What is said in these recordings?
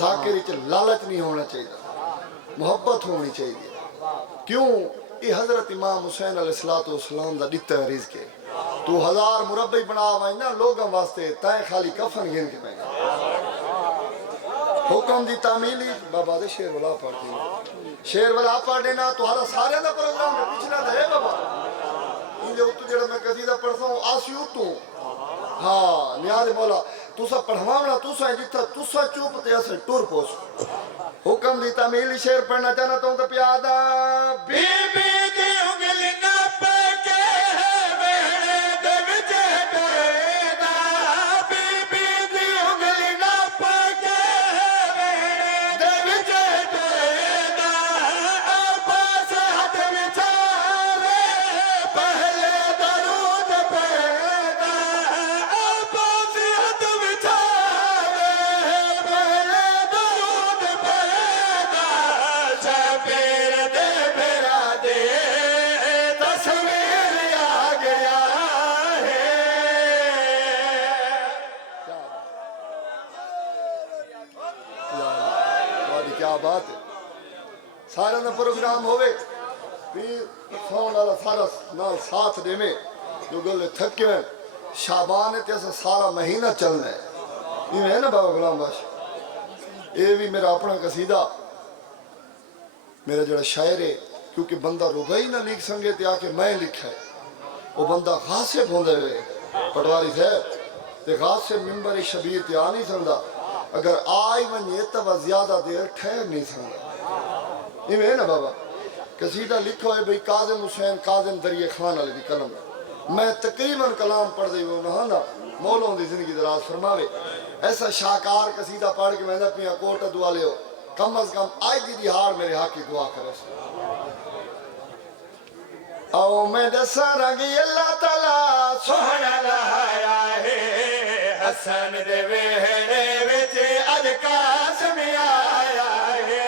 ذاکر چ لالچ نہیں ہونا چاہیے، محبت ہونی چاہیے. کیوں؟ یہ حضرت امام حسین علیہ السلام دا دتا رزق ہے. تو 1000 مربع بنا وائیں نا لوگوں واسطے، تائیں خالی کفن گھن کے میں حکم دی تعمیلی. بابا دے شیر والا پڑھ دی، شیر والا پڑھ دینا تو ہارا سارے دا پروگرام ہے پچھلا دے بابا. یہ اتو جڑا میں قصیدہ پڑھتا ہوں آسی اتو. ہاں نیاز مولا تسا پڑھوانا تسا جتھا تسا چوپ تے اسے ٹور پوس. حکم دی تعمیلی شیر پڑھنا چاہنا تو پیادا. بی بی دی انگلی نہ پکے ویڑے دے وچ ٹریدا. بی بی دی انگلی نہ پکے ویڑے دے وچ ٹریدا. آپس ہاتھ وچھاوے پہلے درود پڑھدا. آپس ہاتھ وچھاوے پہلے درود پڑھدا. شبیر دے بھرا دے تصویر آ گیا ہے. کیا بات ہے. سارا نا پروگرام ہوئے پیر سون والا سارا نال ساتھ دے میں جو گلے تھکے ہیں. شعبان ہے تیسا سارا مہینہ چلنا ہے. یہ ہے نا بابا غلام بادشاہ. یہ بھی میرا اپنا قصیدہ میرا جڑا شاعر ہے، کیونکہ بندہ ربائی نہ لکھ سنگے تے آکے میں لکھا ہے. وہ بندہ غاصب ہوندے ہوئے پٹواری صاحب تے غاصب ممبر شبیر تے آ نہیں سندا. اگر آئی ونجے تو زیادہ دیر ٹھہر نہیں سندا. یہ ہے نا بابا. قصیدہ لکھو ہے بھئی کاظم حسین کاظم دریے خان علی دی قلم ہے. میں تقریباً کلام پڑھ دے وہ نہانا مولوں دی زندگی دراز فرماوے. ایسا شاکار قصیدہ پڑھ کے میں نے اپنی کوٹ دعا لے ہو کم از کم آج دی دیہار میرے حق کی دعا کرے. او میں دساں رنگی اللہ تعالیٰ سوہنا لایا ہے. حسن دے ویڑے وچ اج قاسم آیا ہے.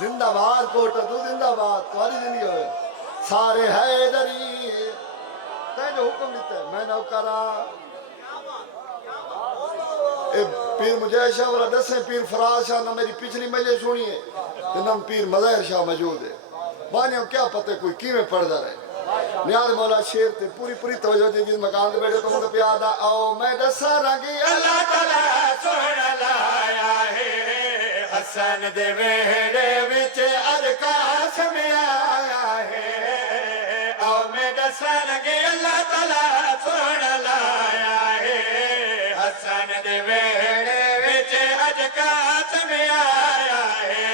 زندہ باد کوٹا تو زندہ باد تمہاری زندگی ہوئے. سارے حیدری تین جو حکم دیتا ہے میں نوکرا. پیر مجاہد شاہ والا دسیں پیر فراز شاہ نہ میری پچھلی مجلس سنی ہے نہ پیر مظاہر شاہ موجود ہے. بانیوں کیا پتہ کوئی کیویں پڑھدا رہے. نیاز مولا شیر تے پوری توجہ دی جس مکان تے بیٹھے تو مجھے پیادا. او میں دساں رنگی اللہ تعالیٰ سوہنا لایا ہے. حسن دے ویڑے وچ اج قاسم آیا ہے. او میں دساں رنگی اللہ تعالیٰ سوہنا لایا ہے. حسن دے ویڑے وچ اج قاسم آیا ہے.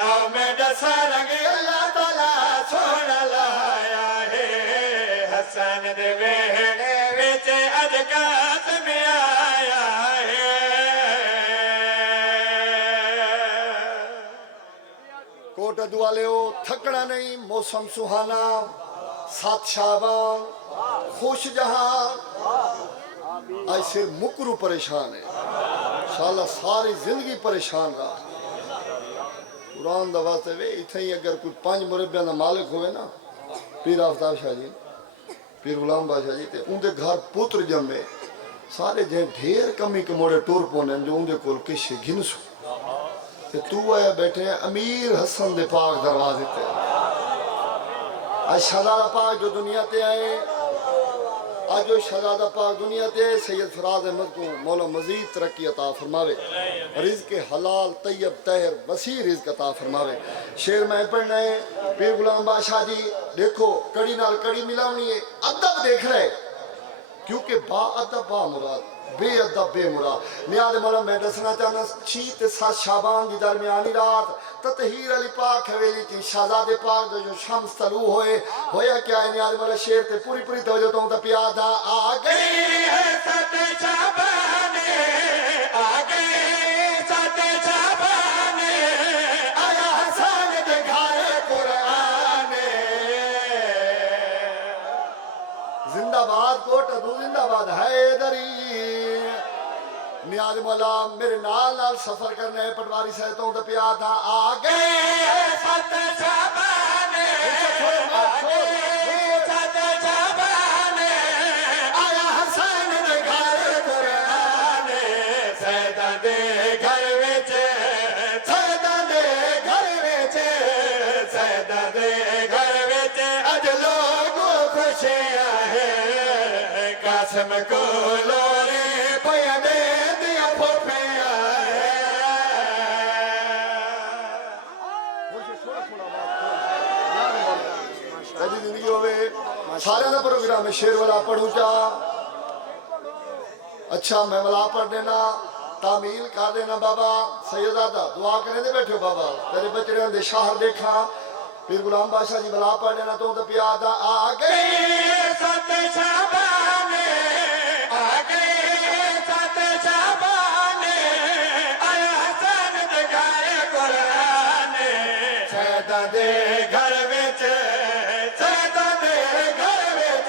او میں دساں رنگی اللہ تعالیٰ سوہنا لایا ہے. حسن دے ویڑے وچ اج قاسم آیا ہے. کوٹ دعا لے ہو تھکنا نہیں. موسم سہانا 7 شعبان خوش جہاں. آج صرف مکرو پریشان ہے انشاءاللہ ساری زندگی پریشان رہا. قرآن دا واسطے وے اتھے ہی اگر کوئی 5 مربعہ دا مالک ہوئے نا پیر آفتاب شاہ جی پیر غلام بادشاہ جی تے ان دے گھر پتر جمے سارے جہیں ڈھیر کمی کے موڑے ٹور پونے جو ان دے کول کشے گھنسو تے تو آیا بیٹھے ہیں امیر حسن دے پاک دروازے تے. آج شہزادہ پاک جو دنیا تے آئے آج جو شہزادہ پاک دنیا تے سید فراز احمد کو مولا مزید ترقی عطا فرماوے. رزق حلال طیب طاہر وسیع رزق عطا فرماوے. شیر میں پڑھنا ہے پیر غلام بادشاہ جی. دیکھو کڑی نال کڑی ملاونی ہے. ادب دیکھ رہے کیونکہ با ادب با مراد بے ادب بے مراد. نیاز مولا میں دسنا چاہنا 6 تے 7 شعبان دی درمیانی رات تطہیر علی پاک حویلی تھی شہزادے پاک جو شمس طلوع ہویا کیا ہے. نیاز مولا شیر تے پوری توجہ تو پیادا. آ گئی ہے 7 شعبان آ گئی 7 شعبان آیا حسن دے گھر قرآن. زندہ باد کوٹ دو زندہ باد حیدری. نیاز مولا میرے نال سفر کرنے پٹواری سہتوں دا پیادا. آ گئے 7 شعبان آ گئے 7 شعبان آیا حسن دے گھر قرآن. لوگ خوشیاں ہے قاسم کو لوری پیا دے دیا پھوپھیاں ہے ایسی زندگی ہوئے سارے نا پروگرام میں شیر والا پڑھوں چا اچھا میں والا پڑھ دینا تعمیل کر دینا بابا سیدادہ دعا کرنے دے بیٹھو بابا تیرے بچڑے دے شاہر دیکھا پھر غلام بادشاہ جی والا پڑھ دینا تو پیادہ آگے ست شعبان آگے ست شعبان آیا حسن دکھائے قرآن سیدہ دے گھر وچ سیدہ دے گھر وچ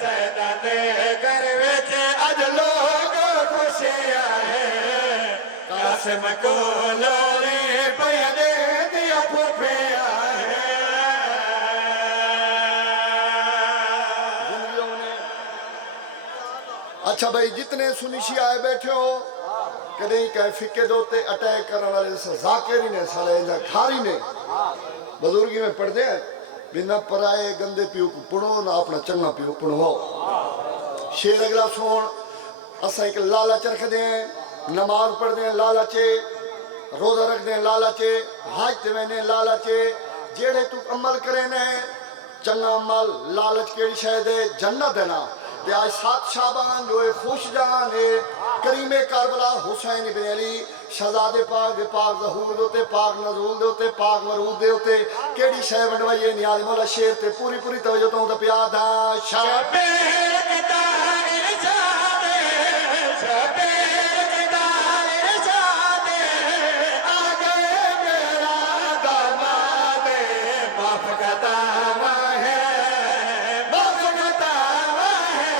سیدہ دے گھر وچ اج لوگ خوشیاں ہے قاسم کو لوری پیا دے دیا پھوپھیاں اچھا بھائی جتنے سنیشی آئے بیٹھے ہو کدیں کہیں فکے دوتے اٹیک کرنے والے سے ذاکری نے سالے انجا کھاری نے بزرگی میں پڑھ دیں بنا پرائے گندے پیو کو پڑھو نہ اپنا چنگا پیو پڑھو شیر اگلا سون اسا ایک لالچ رکھ دیں نماز پڑھ دیں لالچے روزہ رکھ دیں لالچے حج تیوینے لالچے جیڑے تو عمل کریں چنگا عمل لالچ کے شاید جنت دینا تے آج 7 شعبان جو خوش جان ہے کریم کربلا حسین بن علی شہزادے پاک دے پاک ظہور دوتے پاک نزول دوتے پاک ورود دوتے کیڑی شے ونڈوائیے نیاز مولا شیر تے پوری پوری توجہ تو پیادا شبیر دائر جادے شبیر دائر جادے آگے میرا داماد معاف کا دعویٰ ہے معاف کا دعویٰ ہے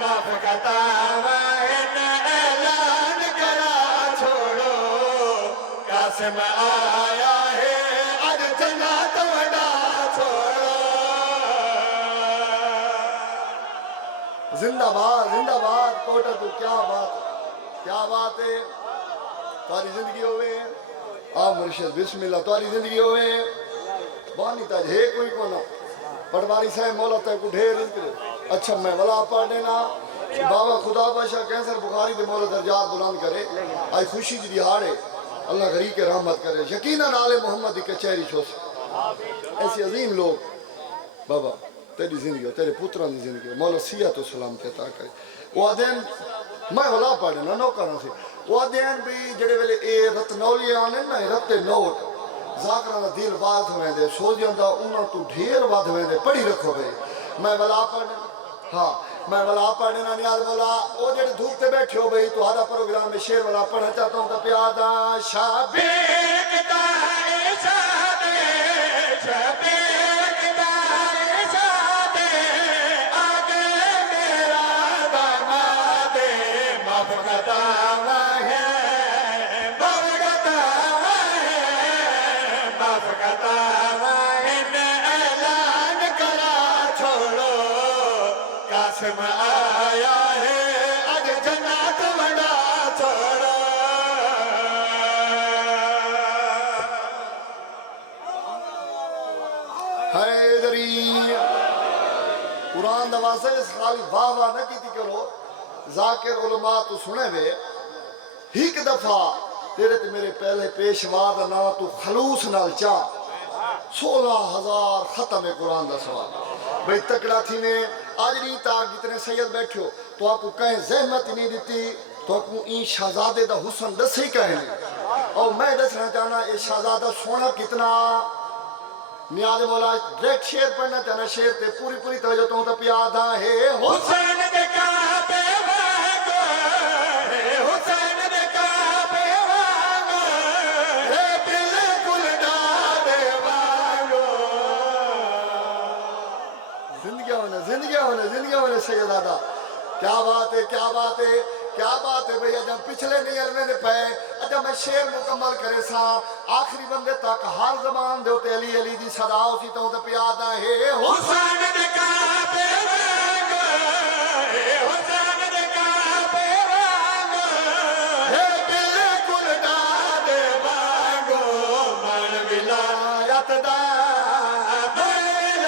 معاف کا دعویٰ ہے نہ اعلان کرا چھوڑو قاسم آیا ہے آج جنات وڈا چھوڑو زندہ باد کوٹا تو کیا بات ہے تاری زندگی ہوئے آپ مرشد بسم اللہ تاری زندگی ہوئے بانی تاج ہے کوئی کونا پڑواری صاحب مولا تے کو ڈھیر انکرے اچھا میں ولا پڑھ دینا بابا خدا بادشاہ کینسر بخاری دے مولا درجات بلند کرے آئی خوشی دی دیہاڑے اللہ غریق کے رحمت کرے یقیناً آل محمد دی کچہری چھو سے ایسی عظیم لوگ بابا تیری زندگی ہو تیرے پتران دی زندگی ہو مولا سیحت و سلام کہتا کرے وہ آدین میں ولا پڑھ دینا نو کرنا سی وہ آدین بھی جڑے ویلے اے رت نولی آنے نا رت نوٹ زاکران دا دل واد ہوئے دے سوزیاں دا انہاں تو ڈھیر واد ہوئے دے پڑھی رکھو بھئی میں ولا پڑھ دینا ہاں میں ولا پڑھ دینا نیاز مولا او جڑے دھوکتے بیٹھے ہو بھئی تو آدھا پروگرام میں شیر ولا پڑھنا چاہتا ہوں تا پیادا شبیر دائر جادے شبیر دائر جادے آگے میرا داماد معاف کا دعویٰ ہے معاف کا دعویٰ ہے معاف کا دعویٰ ہے نہ اعلان کرا چھوڑو قاسم آیا ہے آج جنات وڈا چھوڑو حیدری قرآن دواسے اس خالی واہ واہ نہ کیتی کرو ذاکر علماء تو سنے ہوئے ایک دفعہ تیرے تے میرے پہلے پیشوا دا نا تو خلوص نال چاہ 16,000 ختم قرآن دا سوال بھئی تکڑا تھی نے آج نہیں تاک جتنے سید بیٹھے ہو تو آپ کو کہیں زحمت نہیں دیتی تو آپ کو این شہزادے دا حسن دس ہی کہیں اور میں دسنا چاہنا یہ شہزادہ سونا کتنا نیاز مولا ڈریکٹ شیر پڑھنا چاہنا شیر تے پوری پوری توجہ تو تا پیادا ہے حسین دے کعبے وانگو حسین دے کعبے وانگو بالکل ڈاڈے وانگو زندگی ہونے سیدادہ کیا بات ہے کیا بات ہے بھئی جب پچھلے نہیں علمے دے پہ جب میں شیر مکمل کرے سا آخری بندے تک ہر زبان دے ہوتے علی علی دی صدا اسی تو تے پیادا ہے حسین دے کعبے وانگو حسین دے کعبے وانگو بالکل ڈاڈے وانگو من ولایت دا من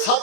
7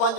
5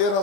13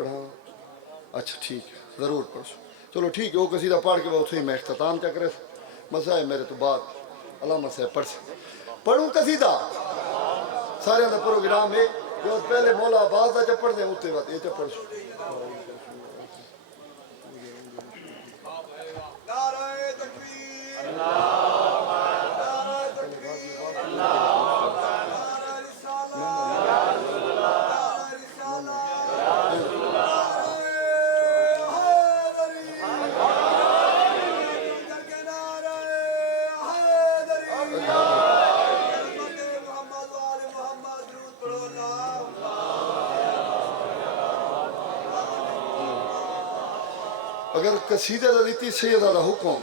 پڑھا اچھا ٹھیک ہے ضرور پڑھو چلو ٹھیک ہے وہ قصیدہ پڑھ کے اتھے ہی میں اختتام چا کرے مسا ہے میرے تو بعد علامہ صاحب پڑھوں قصیدہ سارے اندر پروگرام ہے جو پہلے مولا عباس دا چا پڑھ دیں اتنے بات یہ چا پڑھ نعرہ تکبیر اگر قصیدہ دا دیتی سیدہ دا حکم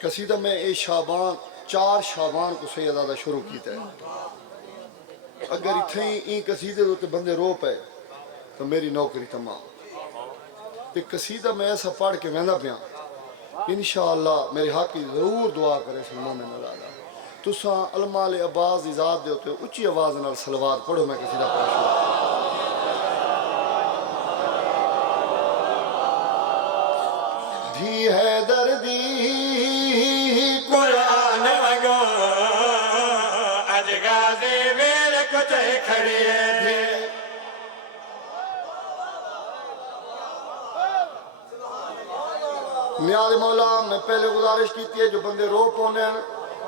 قصیدہ میں اے شابان 4 شابان کو سیدہ دا شروع کیتا ہے اگر اتھیں این قصیدے دو تے بندے رو پے تو میری نوکری تمام ایک قصیدہ میں ایسا پڑھ کے ویندہ پیا انشاءاللہ میرے حق کی ضرور دعا کرے سلمان میں نلالا تساں المال عباس دی ذات دے ہوتے اچھی آواز نال صلوات پڑھو میں قصیدہ پڑھ شروع دھی ہے دردی قرآن وگو اج غازی ویر کتے کھڑیے تھے نیاز مولا میں پہلے گزارش کیتی ہے جو بندے رو پونے ہیں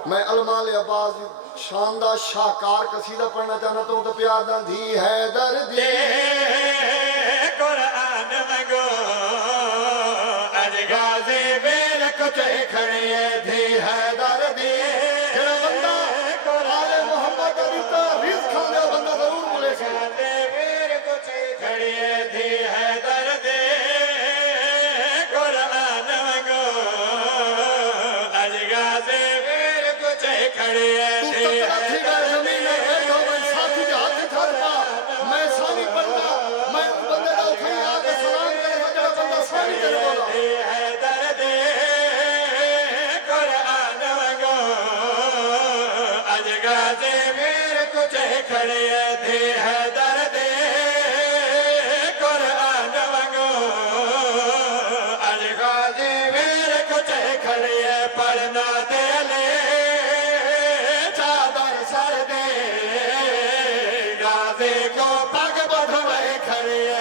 میں المال عباس شاندار شاہکار قصیدہ پڑھنا چاہنا تو پیادہ دھی ہے دردی قرآن وگو اج غازی ویر کتے کھڑیے تھی حیدر دی جڑا بندہ آل محمد علی کا رزق کھانے بندہ ضرور بولے سے غازی ویر کتے کھڑیے تھی حیدر دی قرآن وگو اج غازی ویر کتے کھڑیے تو تھی تکڑا تھی گئے زمین میں بیٹھو میں ساتھی کے ہاتھ تھر پا میں سانی پڑھنا میں بندے دا اٹھائی آگے سلام کرے جڑا بندہ سانی کرے بولا حیدر دی قرآن وگو اج غازی ویر کتے کھڑیے تھی حیدر دی قرآن وگو اج غازی ویر کتے کھڑیے پڑھنا دے لے چادر سر دے غازی کو پگ بدھوئے کھڑیے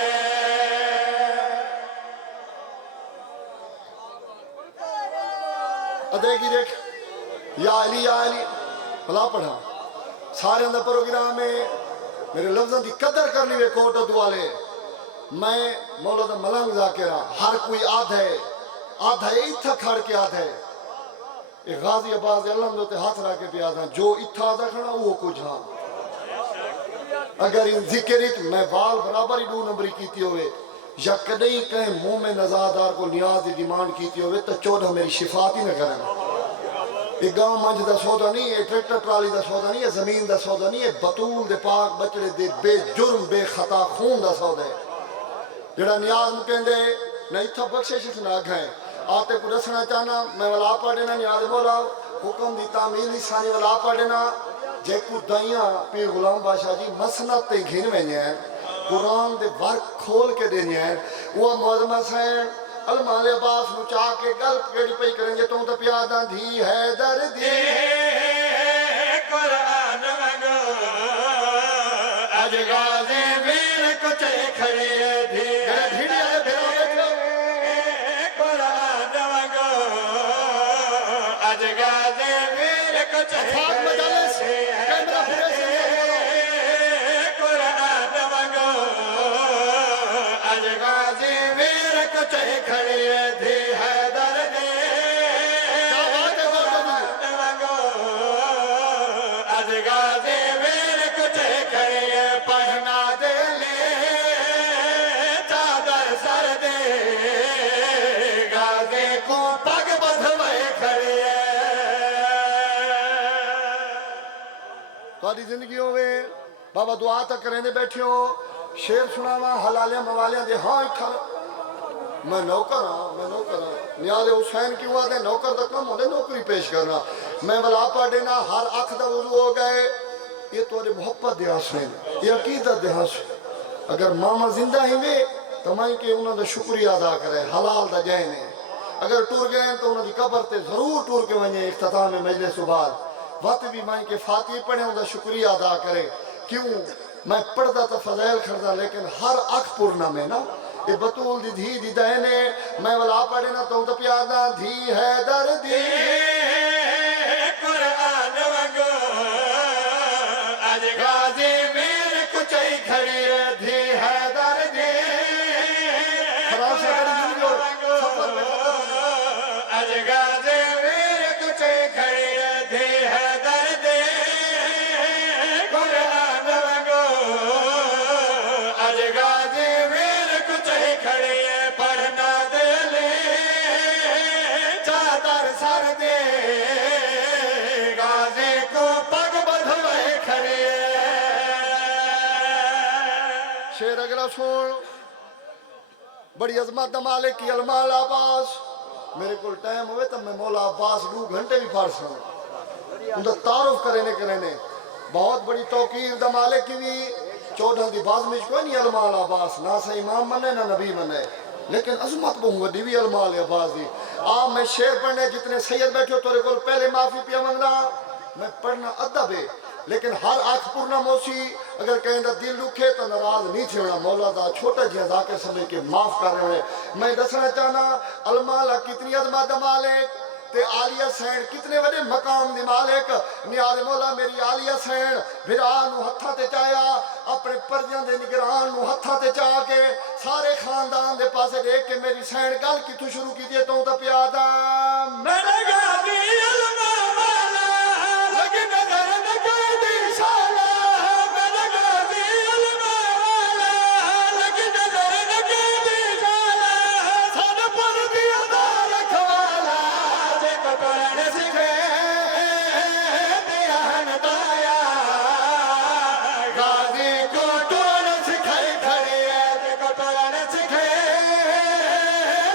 ادائیگی دیکھ یا علی بلا پڑھا سارے اندر پروگرام میں میرے لفظوں کی قدر کر لیوے کوٹ دوالے میں مولا دا ملنگ ذاکرہ ہر کوئی آدھ ہے اتھا کھڑ کے آدھ ہے ایک غازی عباس علم دوتے ہاتھ رہ کے پہ آدھا جو اتھا آدھا کھڑا وہ کچھ ہاں اگر ان ذکریت میں بال برابر ہی 2 نمبری کیتی ہوئے یا کدئی کہیں منہ میں نزادار کو نیاز دی ڈیمانڈ کیتی ہوئے تو 14 میری شفاعت ہی نہ کریں یہ گاؤں منج دا سودا نہیں ہے ٹریکٹر ٹرالی دا سودا نہیں ہے زمین دا سودا نہیں ہے بطول دے پاک بچڑے دے بے جرم بے خطا خون دا سودا ہے جڑا نیاز مکین دے نہ اتھا بخشش اس نہ آگھائیں آتے کو رسنا چاہنا میں ولا پڑھنا نیاز بولا حکم دی تعمیل لسانی ولا پڑھنا جے کو دائیاں پیر غلام بادشاہ جی مسنت تے گھن میں ہیں قرآن دے ورک کھول کے دینے ہیں وہ معظمت ہیں المال عباس نو چاہ کے گلپ کیڑی پئی کریں گے تو پیادہ دھی ہے دردی قرآن وگو اج غازی ویر کتے کھڑیے تھی قرآن وگو اج غازی ویر کتے کھڑیے تھی قرآن وگو اج غازی ویر کتے کھڑیے تھی حیدر دی اج غازی ویر کتے کھڑیے پہنا دے لے چادر سر دے غازی کو پگ بدھوئے کھڑیے تاری زندگی ہوئے بابا دعا تک کریں دے بیٹھے ہو شیر سناوا حلالیاں موالیاں دے ہاں اٹھا میں نوکر ہاں نیاز حسین کیوں آدھے نوکر دا کم ہونے نوکری پیش کرنا میں ولا پڑھنا ہر اکھ دا وضو ہو گئے یہ تو محبت دے حسین یہ عقیدت دے حسین اگر ماما زندہ ہی وے تو میں کہ انہوں نے شکریہ ادا کرے حلال دا جائنے اگر ٹور گئے ہیں تو انہوں نے قبر تے ضرور ٹور کے ونجے اختتام مجلس بعد وقت بھی میں کہ فاتحہ پڑھے انہوں نے شکریہ ادا کرے کیوں میں پڑھتا تو فضائل کھڑتا لیکن ہر اکھ پورنا میں نا اے بطول دی دھی دی دہنے میں والا پڑھے نا تو پیادا دھی ہے دردی قرآن وگو اج غازی میر کچئی کھڑی دھی ہے دردی فرانسہ کڑی جن جو سفر میں اج غازی میر کچئی کھڑی دھی ہے دردی قرآن وگو اج غازی میر کچئی کھڑی پڑھنا دلی چادر سر دے غازی کو پگ بدھوئے کھڑے شیر اگلا سن بڑی عظمت مالک کی المال عباس میرے کو ٹائم ہوئے تو میں مولا عباس 2 گھنٹے بھی پڑھ سکوں ان کا تعارف کرنے بہت بڑی توقیر دا مالک کی بھی 14 دی باز میں کوئی نہیں المال عباس نہ سے امام منے نہ نبی منے لیکن عظمت بہوں گا دیوی المال عباس دی میں شیر پڑھنے جتنے سید بیٹھے تو رکل پہلے معافی پیا منگنا میں پڑھنا ادب ہے لیکن ہر آنکھ پورنا موسی اگر کہیں دا دل رکھے تو ناراض نہیں تھی ہونا مولا دا چھوٹا جہاں ذاکر سمجھ کے معاف کر رہے ہیں میں دسنا چاہنا المالا کتنی عظمت دا مالک تے عالیہ سین کتنے بڑے مقام دی مالک نیاز مولا میری عالیہ سین بھرانو ہتھا تے چایا اپنے پرجان دے نگران نو ہتھا تے چاہ کے سارے خاندان دے پاسے دیکھ کے میری سین گل کی تو شروع کی دیتا ہوں تا پیادا میرے غازی علماء والا لگی نظر نہ کوئی دی شالا میرے غازی علماء والا لگی نظر نہ کوئی دی شالا سن پر دی ادا رکھوالا جے کو قرآن سکھے دیان دایا غازی کو قرآن سکھائی کھڑی ہے جے کو قرآن سکھے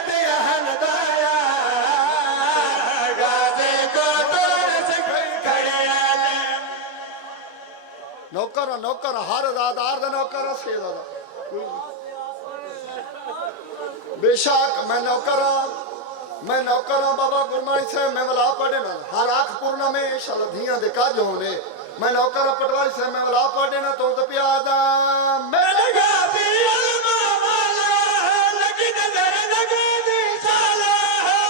دیان دایا غازی کو قرآن سکھائی کھڑی ہے نوکر ہر ازادار دا نوکر سید آدھا بے شک میں نوکر بابا گرمائی سے میں ولا پڑھے نا ہر آنکھ پورنا میں انشاءاللہ دھیاں دے کاج ہونے میں نوکر پٹوائی سے میں ولا پڑھے نا تو پیادا میرے غازی علماء والا لگی نظر نہ کوئی دی شالا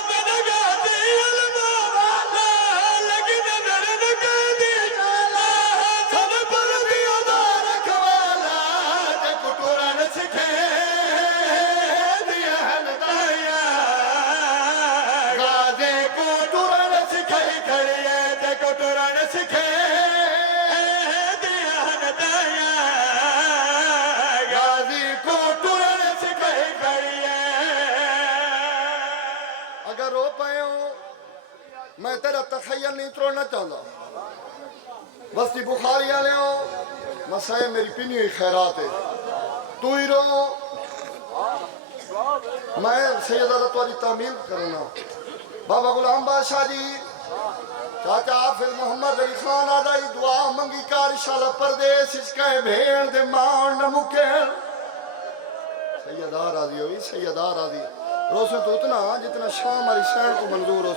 میرے غازی علماء والا لگی نظر نہ کوئی دی شالا سب پر دی ادا رکھوالا جے کو قرآن سکھے دیان دایا غازی کو قرآن سکھائی کھڑی ہے جے کو قرآن سکھے دیان دایا غازی کو قرآن سکھائی کھڑی ہے اگر رو پائے ہوں میں تیرا تخیل نہیں توڑنا چاہتا بستی بخاری آلے ہوں مسائے میری پینی ہوئی خیرات ہے تو ہی رو میں سیدہ تاری تعمیل کرنا بابا غلام بادشاہ جی چاچا حافظ محمد علی خان آدھائی دعا منگی کار انشاءاللہ پردیس اس کہیں بھیڑ دے مان نمکین سیدہ راضی ہوئی سیدہ راضی روسن تو اتنا جتنا شام علی سین کو منظور ہو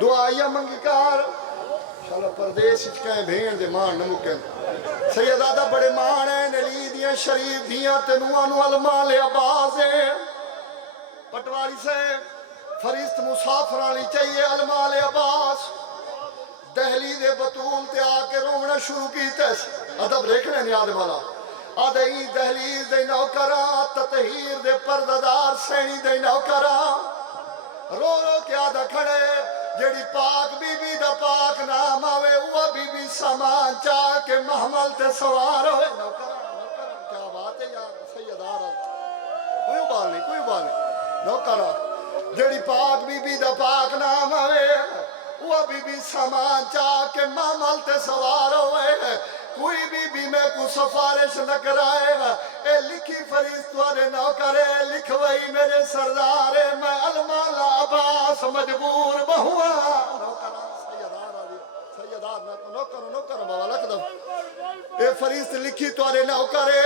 دعا یا منگی کار انشاءاللہ پردیس اس کہیں بھیڑ دے مان نمکین سیدہ دا بڑے مان ہیں نلی دیاں شریف دیاں تنوانو المال عباس ہیں پٹواری سے فرشت مسافرانی چاہیے المال عباس دہلیز بطول تے آکے رومنا شروع کی تیس ادب ریکھنے نہیں آدھے والا آدھائی دہلیز دے نوکرا تطہیر دے پرددار سینی دے نوکرا رو رو کے آدھا کھڑے جیڑی پاک بی بی دا پاک نام آوے وہ بی بی سامان چاہ کے محمل تے سوار ہوئے نوکرا کیا بات ہے یار سیدار کوئی بات نہیں نوکرا جیڑی پاک بی بی دا پاک نام آوے وہ بی بی سامان چاہ کے محمل تے سوار ہوئے کوئی بی میں کو سفارش نہ کرائے اے لکھی فرشتوارے نوکرے لکھوئی میرے سردارے میں المالا عباس مجبور بہوا نوکرہ سیدار نوکر بابا لکھ دو اے فرشت لکھی توارے نوکرے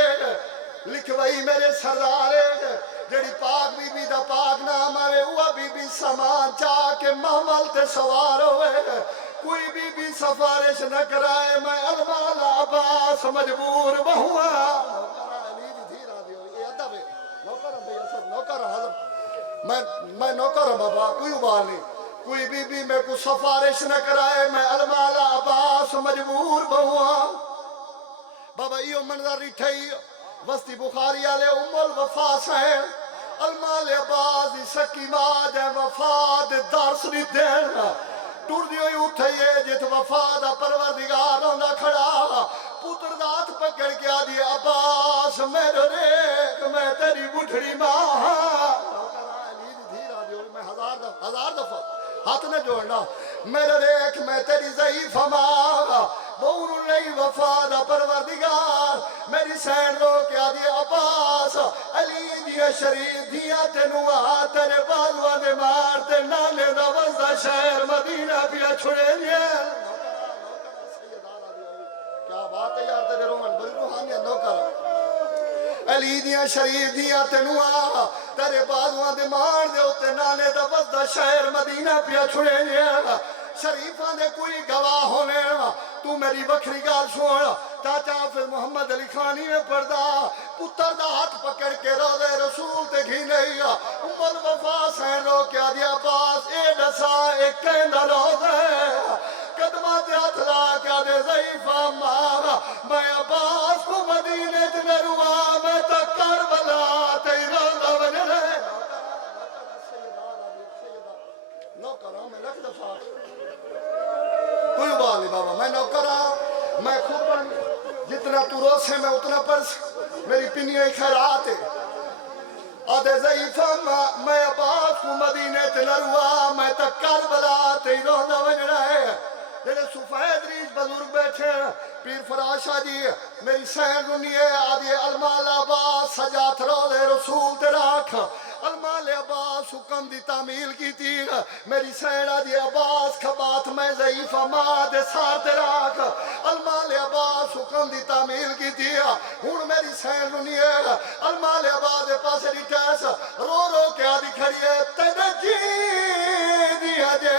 لکھوائی میرے سردارے جڑی پاک بی بی دا پاک نام آوے وہ بی بی سامان چاہ کے محمل تے سوار ہوئے کوئی بی بی سفارش نہ کرائے میں المالا عباس مجبور بہوا میں نوکر ہوں بابا کوئی بات نہیں کوئی بی بی میں کو سفارش نہ کرائے میں المالا عباس مجبور بہوا بابا یہ منظر ریٹھائی وستی بخاری آلے ام الوفاس ہیں المال عباس سکی ماد ہے وفاد درس نہیں دینا ٹور دی ہوئی اٹھائیے جت وفاد پروردگار ہونا کھڑا پتر دات پکڑ کے آدھی عباس میرے ریک میں تیری بٹھڑی ماں میں ہزار دفعہ ہاتھ نہ جوڑنا میرے ریک میں تیری ضعیف ماں بور نہیں وفاد پروردگار میری سین رو کیا دی عباس علی دیا شریف دیا تنوا تیرے بالوان دے مارتے نالے دا وزا شہر مدینہ پیا چھڑے لیا کیا بات ہے یار تیرے رومن بڑی روحانیت نوکر علی دیا شریف دیا تنوا تیرے بالوان دے مار دے ہوتے نالے دا وزا شہر مدینہ پیا چھڑے لیا شریفان دے کوئی گواہ ہونے تو میری بکری گال سوڑ چاچا حافظ محمد علی خانی میں پڑھدا پتر دا ہاتھ پکڑ کے روضے رسول تے گھی نہیں ام الوفاس ہیں رو کیا دیا باس اے ڈسا ایک کہندہ روضے قدمہ تے ہاتھ لا کیا دے ضعیفہ مارا میں عباس کو مدینے تے روا میں تک کربلا تے روضہ بنے رہے نوکرہ میں لکھ دفعہ کوئی بات نہیں بابا میں نوکرہ میں خود پڑھ جتنا تو روس ہے میں اتنا پڑھ میری پنیاں خیرات ہے آدھے ضعیفہ میں عباس کو مدینے تے نروا میں تک کربلا تے روضہ بن رہے جنہیں سفید ریج بزرگ بیٹھے پیر فراشا جی میری سین رنیے آدھی المال عباس سجات روضے رسول تے راکھ المال عباس حکم دی تعمیل کی تھی میری سین آدھی عباس کھبات میں ضعیف ماد ساتھ راکھ المال عباس حکم دی تعمیل کی تھی ہون میری سین رنیے المال عباس پاس ریٹیس رو رو کے آدھی کھڑی ہے تیرے جی دیا جے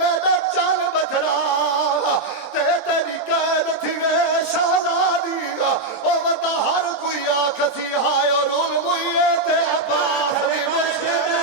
میرا چان بدھرا تیری قید تھی میں شہزادی او بتا ہر کوئی آنکھ تھی ہائے اور ان موئے تے عباس دی مشکل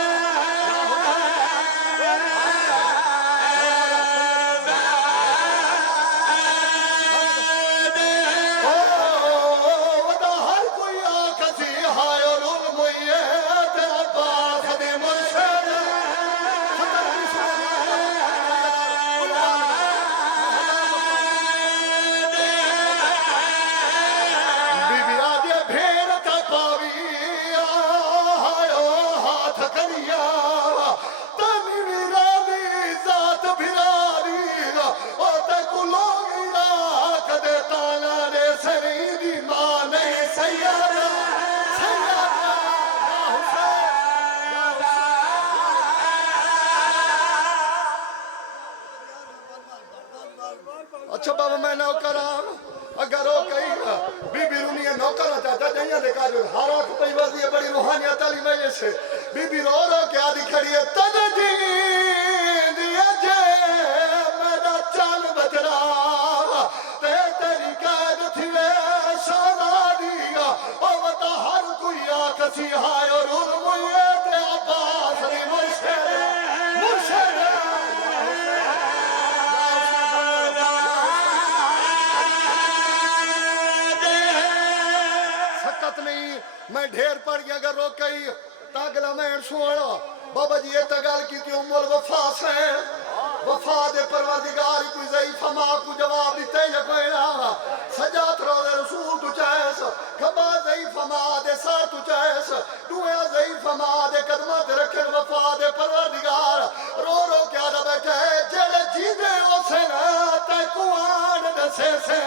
اچھا بابا میں نوکر اگر ہو کئی بی بی رونی ہے نوکر چاہتا جائیاں دیکھا جو ہر آنکھ پہ وزی ہے بڑی روحانیت علی میں سے بی بی رو رو کے آدھی کھڑی ہے تد جی دیا جے میرا چان بدرا تیری قید تھی وے شہزادی او بتا ہر کوئی آنکھ سی ہائے اور ان موئے تے عباس دی مرشد میں ڈھیر پڑ گیا اگر رو کئی تاگلا میں سوڑا بابا جی یہ تگل کی تھی ام الوفاس ہیں وفا دے پروردگار کوئی ضعیف ماں کو جواب دیتے یا کوئی نہ سجات روضے رسول تو چاہیس کھبا ضعیف ماں دے سار تو چاہیس دویا ضعیف ماں دے قدمات رکھن وفا دے پروردگار رو رو کیا دا بیٹھے جڑے جیدے اسے نا تے کوان دسے سے